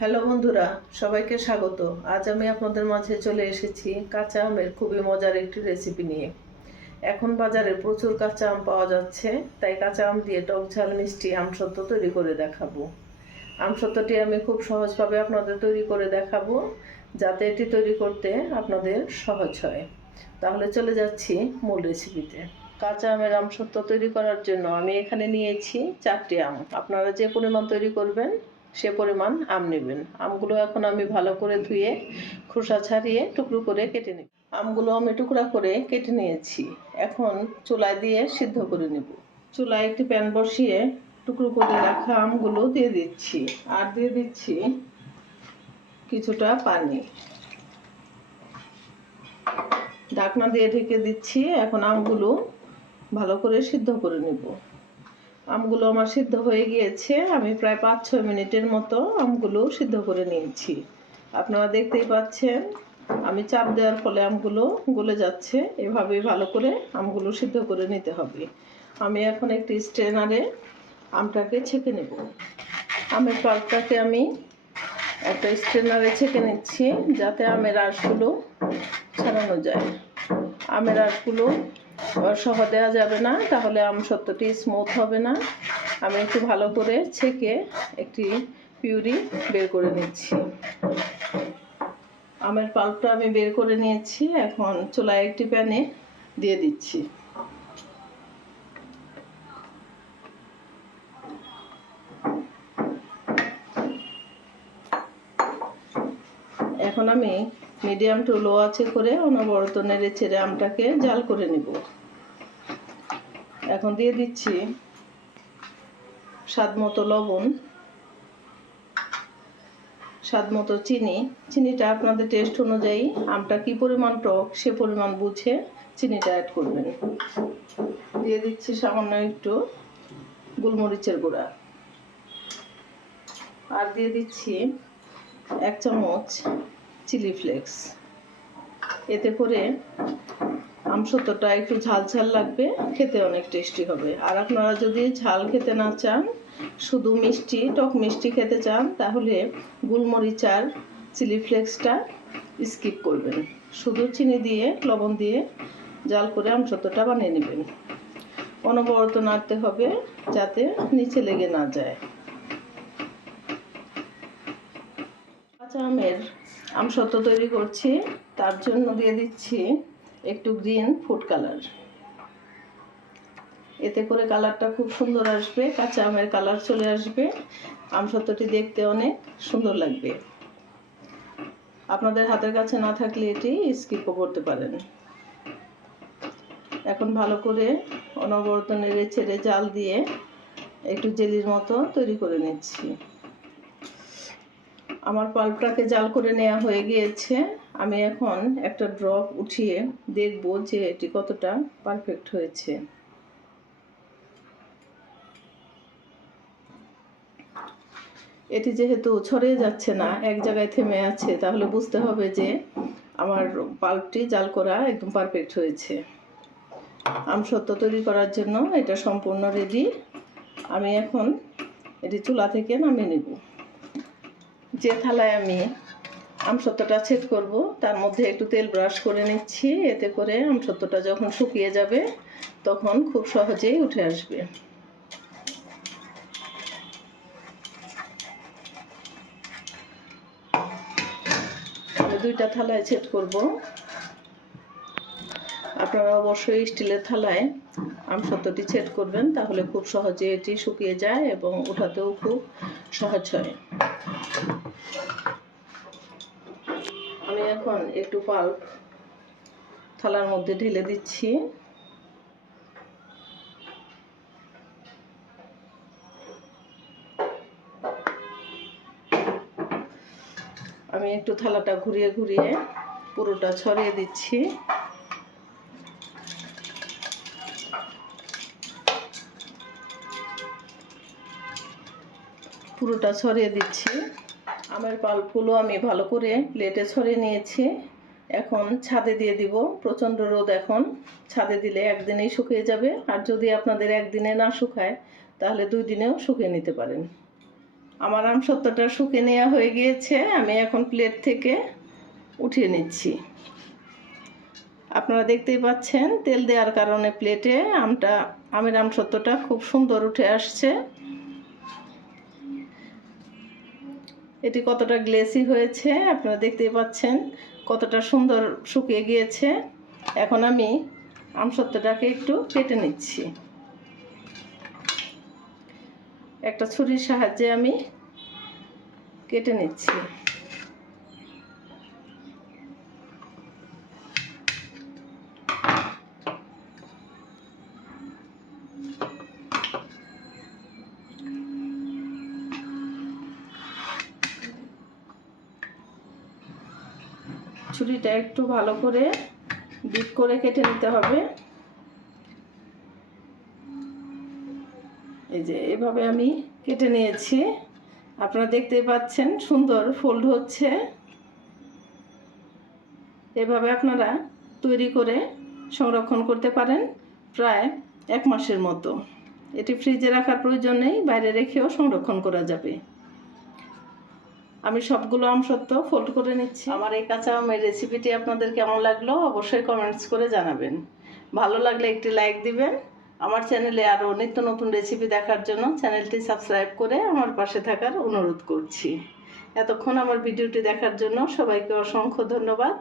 Hello বন্ধুরা, সবাইকে স্বাগত। আজ আমি আপনাদের মাঝে চলে এসেছি কাঁচা আমের খুবই মজার একটি রেসিপি নিয়ে। এখন বাজারে প্রচুর কাঁচা আম পাওয়া যাচ্ছে, তাই কাঁচা আম দিয়ে টক ঝাল মিষ্টি আমসত্ত্ব তৈরি করে দেখাবো। আমসত্ত্বটি আমি খুব সহজভাবে আপনাদের তৈরি করে দেখাবো, যাতে এটি তৈরি করতে আপনাদের সহজ হয়। তাহলে চলে যাচ্ছি মূল রেসিপিতে। কাঁচা আমের আমসত্ত্ব তৈরি করার জন্য আমি এখানে নিয়েছি 4টি আম। আপনারা যে পরিমাণ তৈরি করবেন সে পরিমাণ আম নেবেন। আমগুলো এখন আমি ভালো করে ধুয়ে খোসা ছাড়িয়ে টুকরো করে কেটে নিব। আমগুলো আমি টুকরা করে কেটে নিয়েছি। এখন চুলায় দিয়ে সিদ্ধ করে নেব। চুলায় একটি প্যান বসিয়ে টুকরো করে রাখা আমগুলো দিয়ে দিচ্ছি, আর দিয়ে দিচ্ছি কিছুটা পানি। ঢাকনা দিয়ে ঢেকে দিচ্ছি। এখন আমগুলো ভালো করে সিদ্ধ করে নেব। আমগুলো আমার সিদ্ধ হয়ে গিয়েছে। আমি প্রায় 5-6 মিনিটের মতো আমগুলো সিদ্ধ করে নিয়েছি। আপনারা দেখতেই পাচ্ছেন আমি চাপ দেওয়ার ফলে আমগুলো গলে যাচ্ছে। এভাবেই ভালো করে আমগুলো সিদ্ধ করে নিতে হবে। আমি এখন একটি স্ট্রেনারে আমটাকে ছেঁকে নেব। আমের পাল্পটাকে আমি একটা স্ট্রেনারে ছেঁকে নিচ্ছি, যাতে আমের রসগুলো ছাড়ানো যায়। আমের রসগুলো সহ দেওয়া যাবে না, তাহলে আমসত্ত্বটি স্মুথ হবে না। আমি একটু ভালো করে ছেঁকে একটি পিউরি বের করে নিচ্ছি। আমের পাল্পটা আমি বের করে নিয়েছি। এখন চুলায় একটি প্যানে দিয়ে দিচ্ছি। এখন আমি মিডিয়াম টু লো আঁচে করে অনবরত নেড়ে চেড়ে আমটাকে জাল করে নিব। এখন দিয়ে দিচ্ছি স্বাদ মতো লবণ, স্বাদ মতো চিনি। চিনিটা আপনাদের টেস্ট অনুযায়ী, আমটা কি পরিমাণ টক সে পরিমাণ বুঝে চিনিটা অ্যাড করবেন। দিয়ে দিচ্ছি সামান্য একটু গোলমরিচের গুঁড়া, আর দিয়ে দিচ্ছি 1 চামচ চিলি ফ্লেক্স। এতে করে আমসত্ত্বটা একটু ঝাল ঝাল লাগবে, খেতে অনেক টেস্টি হবে। আর আপনারা যদি ঝাল খেতে না চান, শুধু মিষ্টি টক মিষ্টি খেতে চান, তাহলে গোলমরিচ আর চিলি ফ্লেক্সটা স্কিপ করবেন। শুধু চিনি দিয়ে লবণ দিয়ে জাল করে আমসত্ত্বটা বানিয়ে নেবেন। অনবরত নাড়তে হবে যাতে নিচে লেগে না যায়। কাঁচা আমের আমসত্ত্ব তৈরি করছি, তার জন্য দিয়ে দিচ্ছি একটু গ্রিন ফুড কালার। এতে করে কালারটা খুব সুন্দর আসবে, কাঁচা আমের কালার চলে আসবে। আমসত্ত্বটি দেখতে অনেক সুন্দর লাগবে। আপনাদের হাতের কাছে না থাকলে এটি স্কিপও করতে পারেন। এখন ভালো করে অনবরত নেড়ে ছেড়ে জাল দিয়ে একটু জেলির মতো তৈরি করে নিচ্ছি। আমার পাল্পটাকে জাল করে নেওয়া হয়ে গিয়েছে। আমি এখন একটা ড্রপ উঠিয়ে দেখব যে এটি কতটা পারফেক্ট হয়েছে। এটি যেহেতু ছড়িয়ে যাচ্ছে না, এক জায়গায় থেমে আছে, তাহলে বুঝতে হবে যে আমার পাল্পটি জাল করা একদম পারফেক্ট হয়েছে। আমসত্ত্ব তৈরি করার জন্য এটা সম্পূর্ণ রেডি। আমি এখন এটি চুলা থেকে নামিয়ে নেব। যে থালায় আমি আমসত্ত্বটা ছেদ করব, তার মধ্যে একটু তেল ব্রাশ করে নিচ্ছি। এতে করে আমসত্ত্বটা যখন শুকিয়ে যাবে তখন খুব সহজেই উঠে আসবে। আমি 2টা থালায় ছেদ করব। আপনারা অবশ্যই স্টিলের থালায় আমসত্ত্বটি ছেদ করবেন, তাহলে খুব সহজে এটি শুকিয়ে যায় এবং উঠাতেও খুব সহজ হয়। আমি এখন একটু পাল্প থালার মধ্যে ঢেলে দিচ্ছি। আমি একটু থালাটা ঘুরিয়ে ঘুরিয়ে পুরোটা ছড়িয়ে দিচ্ছি। পুরোটা ছড়িয়ে দিচ্ছি। আমের পাল্পগুলো আমি ভালো করে প্লেটে ছড়িয়ে নিয়েছি। এখন ছাদে দিয়ে দিব। প্রচণ্ড রোদ এখন, ছাদে দিলে একদিনেই শুকিয়ে যাবে। আর যদি আপনাদের একদিনে না শুকায়, তাহলে 2 দিনেও শুকিয়ে নিতে পারেন। আমার আমসত্ত্বটা শুকিয়ে নেওয়া হয়ে গিয়েছে, আমি এখন প্লেট থেকে উঠিয়ে নিচ্ছি। আপনারা দেখতেই পাচ্ছেন তেল দেওয়ার কারণে প্লেটে আমের আমসত্ত্বটা খুব সুন্দর উঠে আসছে। এটি কতটা গ্লেসি হয়েছে আপনারা দেখতেই পাচ্ছেন, কতটা সুন্দর শুকিয়ে গিয়েছে। এখন আমি আমসত্ত্বটাকে একটু কেটে নিচ্ছি। একটা ছুরির সাহায্যে আমি কেটে নিচ্ছি। ছুরিটা একটু ভালো করে ডিপ করে কেটে নিতে হবে। এই যে এভাবে আমি কেটে নিয়েছি, আপনারা দেখতেই পাচ্ছেন সুন্দর ফোল্ড হচ্ছে। এভাবে আপনারা তৈরি করে সংরক্ষণ করতে পারেন প্রায় 1 মাসের মতো। এটি ফ্রিজে রাখার প্রয়োজন নেই, বাইরে রেখেও সংরক্ষণ করা যাবে। আমি সবগুলো আমসত্ত্ব ফোল্ড করে নিচ্ছি। আমার এই কাঁচা আমের রেসিপিটি আপনাদের কেমন লাগলো অবশ্যই কমেন্টস করে জানাবেন। ভালো লাগলে একটি লাইক দিবেন। আমার চ্যানেলে আরও নিত্য নতুন রেসিপি দেখার জন্য চ্যানেলটি সাবস্ক্রাইব করে আমার পাশে থাকার অনুরোধ করছি। এতক্ষণ আমার ভিডিওটি দেখার জন্য সবাইকে অসংখ্য ধন্যবাদ।